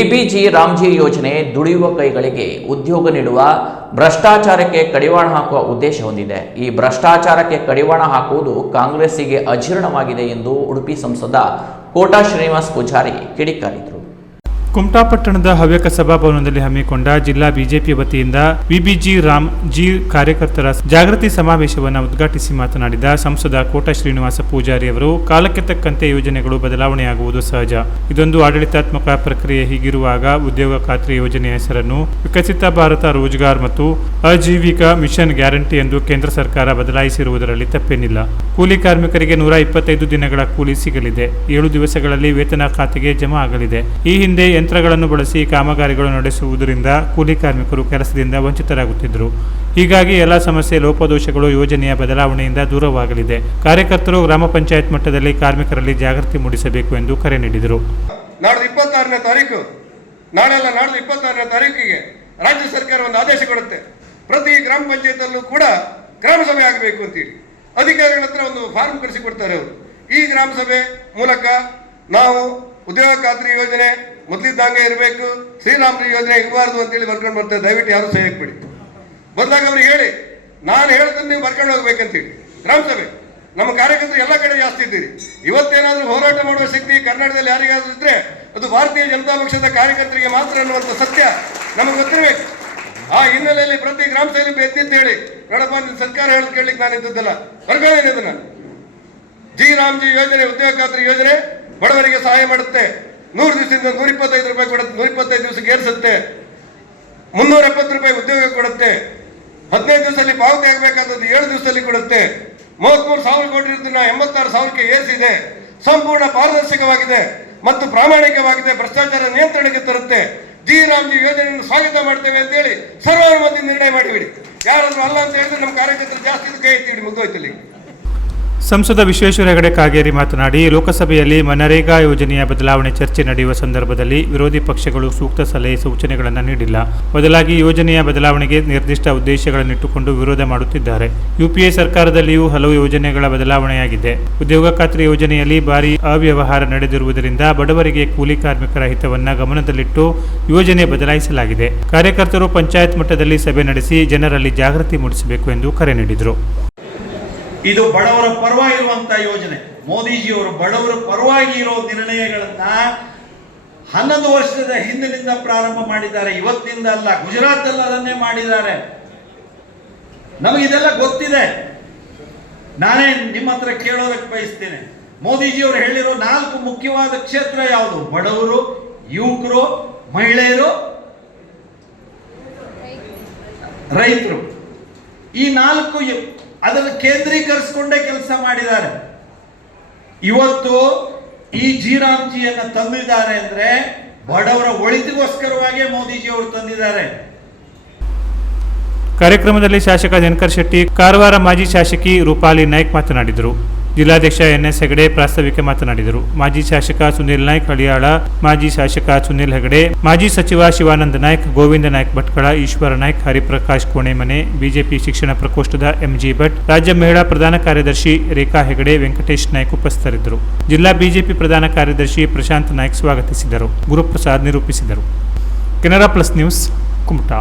VBG Ramji ಯೋಜನೆ ದುಡಿಯುವ ಕೈಗಳಿಗೆ ಉದ್ಯೋಗ ನೀಡುವ ಭ್ರಷ್ಟಾಚಾರಕ್ಕೆ ಕಡಿವಾಣ ಹಾಕುವ ಉದ್ದೇಶ ಹೊಂದಿದೆ. ಈ ಭ್ರಷ್ಟಾಚಾರಕ್ಕೆ ಕಡಿವಾಣ ಹಾಕುವುದು ಕಾಂಗ್ರೆಸ್ಸಿಗೆ ಅಜೀರ್ಣವಾಗಿದೆ ಎಂದು ಉಡುಪಿ ಸಂಸದ ಕೋಟಾ ಶ್ರೀನಿವಾಸ್ ಪೂಜಾರಿ ಕಿಡಿಕಾರಿದರು. ಕುಮಟಾ ಪಟ್ಟಣದ ಹವ್ಯಕ ಸಭಾಭವನದಲ್ಲಿ ಹಮ್ಮಿಕೊಂಡ ಜಿಲ್ಲಾ ಬಿಜೆಪಿ ವತಿಯಿಂದ ವಿಬಿಜಿ ರಾಮ್ ಜಿ ಕಾರ್ಯಕರ್ತರ ಜಾಗೃತಿ ಸಮಾವೇಶವನ್ನು ಉದ್ಘಾಟಿಸಿ ಮಾತನಾಡಿದ ಸಂಸದ ಕೋಟ ಶ್ರೀನಿವಾಸ ಪೂಜಾರಿ ಅವರು, ಕಾಲಕ್ಕೆ ತಕ್ಕಂತೆ ಯೋಜನೆಗಳು ಬದಲಾವಣೆಯಾಗುವುದು ಸಹಜ. ಇದೊಂದು ಆಡಳಿತಾತ್ಮಕ ಪ್ರಕ್ರಿಯೆ ಹೀಗಿರುವಾಗ ಉದ್ಯೋಗ ಖಾತ್ರಿ ಯೋಜನೆಯ ಹೆಸರನ್ನು ವಿಕಸಿತ ಭಾರತ ರೋಜ್ಗಾರ್ ಮತ್ತು ಅಜೀವಿಕ ಮಿಷನ್ ಗ್ಯಾರಂಟಿ ಎಂದು ಕೇಂದ್ರ ಸರ್ಕಾರ ಬದಲಾಯಿಸಿರುವುದರಲ್ಲಿ ತಪ್ಪೇನಿಲ್ಲ. ಕೂಲಿ ಕಾರ್ಮಿಕರಿಗೆ ನೂರ ಇಪ್ಪತ್ತೈದು ದಿನಗಳ ಕೂಲಿ ಸಿಗಲಿದೆ. ಏಳು ದಿವಸಗಳಲ್ಲಿ ವೇತನ ಖಾತೆಗೆ ಜಮಾ ಆಗಲಿದೆ. ಈ ಹಿಂದೆ ಯಂತ್ರಗಳನ್ನು ಬಳಸಿ ಕಾಮಗಾರಿಗಳು ನಡೆಸುವುದರಿಂದ ಕೂಲಿ ಕಾರ್ಮಿಕರು ಕೆಲಸದಿಂದ ವಂಚಿತರಾಗುತ್ತಿದ್ದರು. ಹೀಗಾಗಿ ಎಲ್ಲ ಸಮಸ್ಯೆ, ಲೋಪದೋಷಗಳು ಯೋಜನೆಯ ಬದಲಾವಣೆಯಿಂದ ದೂರವಾಗಲಿದೆ. ಕಾರ್ಯಕರ್ತರು ಗ್ರಾಮ ಪಂಚಾಯತ್ ಮಟ್ಟದಲ್ಲಿ ಕಾರ್ಮಿಕರಲ್ಲಿ ಜಾಗೃತಿ ಮೂಡಿಸಬೇಕು ಎಂದು ಕರೆ ನೀಡಿದರು. ನಾಡ್ದು ಇಪ್ಪತ್ತಾರನೇ ತಾರೀಕು. ನಾಳೆಲ್ಲ ನಾಡ್ದು ಇಪ್ಪತ್ತಾರನೇ ತಾರೀಕಿಗೆ ರಾಜ್ಯ ಸರ್ಕಾರ ಒಂದು ಆದೇಶ ಕೊಡುತ್ತೆ. ಪ್ರತಿ ಗ್ರಾಮ ಪಂಚಾಯತಲ್ಲೂ ಕೂಡ ಗ್ರಾಮ ಸಭೆ ಆಗಬೇಕು ಅಂತೇಳಿ ಅಧಿಕಾರಿಗಳ ಹತ್ರ ಒಂದು ಫಾರ್ಮ್ ಕಳಿಸಿ ಕೊಡ್ತಾರೆ ಅವರು. ಈ ಗ್ರಾಮ ಸಭೆ ಮೂಲಕ ನಾವು ಉದ್ಯೋಗ ಖಾತ್ರಿ ಯೋಜನೆ ಮೊದಲಿದ್ದಂಗೆ ಇರಬೇಕು. ಶ್ರೀರಾಮ್ರಿ ಯೋಜನೆ ಇರಬಾರ್ದು ಅಂತೇಳಿ ಬರ್ಕೊಂಡು ಬರ್ತಾರೆ ದಯವಿಟ್ಟು ಯಾರು ಸಹಿ ಬಿಡಿ ಬಂದಾಗ ಅವ್ರಿಗೆ ಹೇಳಿ, ನಾನು ಹೇಳ್ತೀನಿ ನೀವು ಬರ್ಕೊಂಡು ಹೋಗ್ಬೇಕಂತೇಳಿ ಗ್ರಾಮ ಸಭೆ ನಮ್ಮ ಕಾರ್ಯಕರ್ತರು ಎಲ್ಲ ಕಡೆ ಜಾಸ್ತಿ ಇದ್ದೀರಿ. ಇವತ್ತೇನಾದರೂ ಹೋರಾಟ ಮಾಡುವ ಶಕ್ತಿ ಕರ್ನಾಟಕದಲ್ಲಿ ಯಾರಿಗಾದ್ರೂ ಇದ್ರೆ, ಅದು ಭಾರತೀಯ ಜನತಾ ಪಕ್ಷದ ಕಾರ್ಯಕರ್ತರಿಗೆ ಮಾತ್ರ ಅನ್ನುವಂಥ ಸತ್ಯ ನಮಗೆ ಗೊತ್ತಿರಬೇಕು. ಆ ಹಿನ್ನೆಲೆಯಲ್ಲಿ ಪ್ರತಿ ಗ್ರಾಮ ಸಭೆಯಲ್ಲಿ ಎದ್ದಿದ್ದು ಹೇಳಿ, ನೋಡಪ್ಪ ನಿಮ್ಮ ಸರ್ಕಾರ ಹೇಳೋದು ಕೇಳಲಿಕ್ಕೆ ನಾನು ಇದ್ದದ್ದಲ್ಲ ಬರ್ಕೊಂಡೇನೆ ಅದನ್ನು ಜಿ ರಾಮ್ಜಿ ಯೋಜನೆ ಉದ್ಯೋಗ ಖಾತ್ರಿ ಯೋಜನೆ ಬಡವರಿಗೆ ಸಹಾಯ ಮಾಡುತ್ತೆ. ನೂರು ದಿವಸದಿಂದ ನೂರ ಇಪ್ಪತ್ತೈದು ರೂಪಾಯಿ ಕೊಡುತ್ತೆ ನೂರ ಇಪ್ಪತ್ತೈದು ದಿವಸಕ್ಕೆ ಏರಿಸುತ್ತೆ. ಮುನ್ನೂರ ಎಪ್ಪತ್ತು ರೂಪಾಯಿ ಉದ್ಯೋಗ ಕೊಡುತ್ತೆ. ಹದಿನೈದು ದಿವಸದಲ್ಲಿ ಪಾವತಿ ಆಗಬೇಕಾದದ್ದು ಏಳು ದಿವಸದಲ್ಲಿ ಕೊಡುತ್ತೆ. ಮೂವತ್ಮೂರು ಸಾವಿರ ಕೋಟಿ ಎಂಬತ್ತಾರು ಸಾವಿರಕ್ಕೆ ಏರಿಸಿದೆ. ಸಂಪೂರ್ಣ ಪಾರದರ್ಶಕವಾಗಿದೆ ಮತ್ತು ಪ್ರಾಮಾಣಿಕವಾಗಿದೆ. ಭ್ರಷ್ಟಾಚಾರ ನಿಯಂತ್ರಣಕ್ಕೆ ತರುತ್ತೆ. ಜಿ. ರಾಮ್ಜಿ ಯೋಜನೆಯನ್ನು ಸ್ವಾಗತ ಮಾಡ್ತೇವೆ ಅಂತೇಳಿ ಸರ್ವಾನುಮತಿ ನಿರ್ಣಯ ಮಾಡಿಬಿಡಿ. ಯಾರಾದ್ರೂ ಅಲ್ಲ ಅಂತ ಹೇಳಿದ್ರೆ ನಮ್ಮ ಕಾರ್ಯಕರ್ತರು ಜಾಸ್ತಿ ಕೈ ಎತ್ತಿಬಿಡಿ ಮುಗಿದೋಯ್ತು ಇಲ್ಲಿ ಸಂಸದ ವಿಶ್ವೇಶ್ವರ ಹೆಗಡೆ ಕಾಗೇರಿ ಮಾತನಾಡಿ, ಲೋಕಸಭೆಯಲ್ಲಿ ಮನರೇಗಾ ಯೋಜನೆಯ ಬದಲಾವಣೆ ಚರ್ಚೆ ನಡೆಯುವ ಸಂದರ್ಭದಲ್ಲಿ ವಿರೋಧಿ ಪಕ್ಷಗಳು ಸೂಕ್ತ ಸಲಹೆ ಸೂಚನೆಗಳನ್ನು ನೀಡಿಲ್ಲ. ಬದಲಾಗಿ ಯೋಜನೆಯ ಬದಲಾವಣೆಗೆ ನಿರ್ದಿಷ್ಟ ಉದ್ದೇಶಗಳನ್ನಿಟ್ಟುಕೊಂಡು ವಿರೋಧ ಮಾಡುತ್ತಿದ್ದಾರೆ. ಯುಪಿಎ ಸರ್ಕಾರದಲ್ಲಿಯೂ ಹಲವು ಯೋಜನೆಗಳ ಬದಲಾವಣೆಯಾಗಿದೆ. ಉದ್ಯೋಗ ಖಾತ್ರಿ ಯೋಜನೆಯಲ್ಲಿ ಭಾರಿ ಅವ್ಯವಹಾರ ನಡೆದಿರುವುದರಿಂದ ಬಡವರಿಗೆ ಕೂಲಿ ಕಾರ್ಮಿಕರ ಹಿತವನ್ನು ಗಮನದಲ್ಲಿಟ್ಟು ಯೋಜನೆ ಬದಲಾಯಿಸಲಾಗಿದೆ. ಕಾರ್ಯಕರ್ತರು ಪಂಚಾಯತ್ ಮಟ್ಟದಲ್ಲಿ ಸಭೆ ನಡೆಸಿ ಜನರಲ್ಲಿ ಜಾಗೃತಿ ಮೂಡಿಸಬೇಕು ಎಂದು ಕರೆ ನೀಡಿದರು. ಇದು ಬಡವರ ಪರವಾಗಿ ಇರುವಂತ ಯೋಜನೆ. ಮೋದಿಜಿಯವರು ಬಡವರ ಪರವಾಗಿ ಇರೋ ನಿರ್ಣಯಗಳನ್ನ ಹನ್ನೊಂದು ವರ್ಷದ ಹಿಂದಿನಿಂದ ಪ್ರಾರಂಭ ಮಾಡಿದ್ದಾರೆ. ಇವತ್ತಿನಿಂದ ಅಲ್ಲ, ಗುಜರಾತ್ ಅಲ್ಲಿ ಅದನ್ನೇ ಮಾಡಿದ್ದಾರೆ. ನಮಗೆ ಇದೆಲ್ಲ ಗೊತ್ತಿದೆ. ನಾನೇ ನಿಮ್ಮ ಹತ್ರ ಕೇಳೋದಕ್ಕೆ ಬಯಸ್ತೇನೆ. ಮೋದಿಜಿಯವರು ಹೇಳಿರೋ ನಾಲ್ಕು ಮುಖ್ಯವಾದ ಕ್ಷೇತ್ರ ಯಾವುದು? ಬಡವರು, ಯುವಕರು, ಮಹಿಳೆಯರು, ರೈತರು. ಈ ನಾಲ್ಕು ಅದನ್ನು ಕೇಂದ್ರೀಕರಿಸಿಕೊಂಡೇ ಕೆಲಸ ಮಾಡಿದ್ದಾರೆ. ಇವತ್ತು ಈ ಜೀರಾಮ್ಜಿಯನ್ನ ತಂದಿದ್ದಾರೆ ಅಂದ್ರೆ ಬಡವರ ಒಳಿತಿಗೋಸ್ಕರವಾಗೇ ಮೋದಿಜಿ ಅವರು ತಂದಿದ್ದಾರೆ. ಕಾರ್ಯಕ್ರಮದಲ್ಲಿ ಶಾಸಕ ದಿನಕರ್ ಶೆಟ್ಟಿ, ಕಾರವಾರ ಮಾಜಿ ಶಾಸಕಿ ರೂಪಾಲಿ ನಾಯ್ಕ್ ಮಾತನಾಡಿದರು. ಜಿಲ್ಲಾಧ್ಯಕ್ಷ ಎನ್ ಎಸ್ ಹೆಗಡೆ ಪ್ರಾಸ್ತಾವಿಕ ಮಾತನಾಡಿದರು. ಮಾಜಿ ಶಾಸಕ ಸುನಿಲ್ ನಾಯ್ಕ್ ಹಳಿಯಾಳ, ಮಾಜಿ ಶಾಸಕ ಸುನೀಲ್ ಹೆಗಡೆ, ಮಾಜಿ ಸಚಿವ ಶಿವಾನಂದ ನಾಯ್ಕ್, ಗೋವಿಂದ ನಾಯ್ಕ್ ಭಟ್ಕಳ, ಈಶ್ವರ ನಾಯ್ಕ್, ಹರಿಪ್ರಕಾಶ್ ಕೋಣೆಮನೆ, ಬಿಜೆಪಿ ಶಿಕ್ಷಣ ಪ್ರಕೋಷ್ಠದ ಎಂಜಿ ಭಟ್, ರಾಜ್ಯ ಮಹಿಳಾ ಪ್ರಧಾನ ಕಾರ್ಯದರ್ಶಿ ರೇಖಾ ಹೆಗಡೆ, ವೆಂಕಟೇಶ್ ನಾಯ್ಕ್ ಉಪಸ್ಥಿತರಿದ್ದರು. ಜಿಲ್ಲಾ ಬಿಜೆಪಿ ಪ್ರಧಾನ ಕಾರ್ಯದರ್ಶಿ ಪ್ರಶಾಂತ್ ನಾಯ್ಕ್ ಸ್ವಾಗತಿಸಿದರು. ಗುರುಪ್ರಸಾದ್ ನಿರೂಪಿಸಿದರು. Canara plus news, Kumta.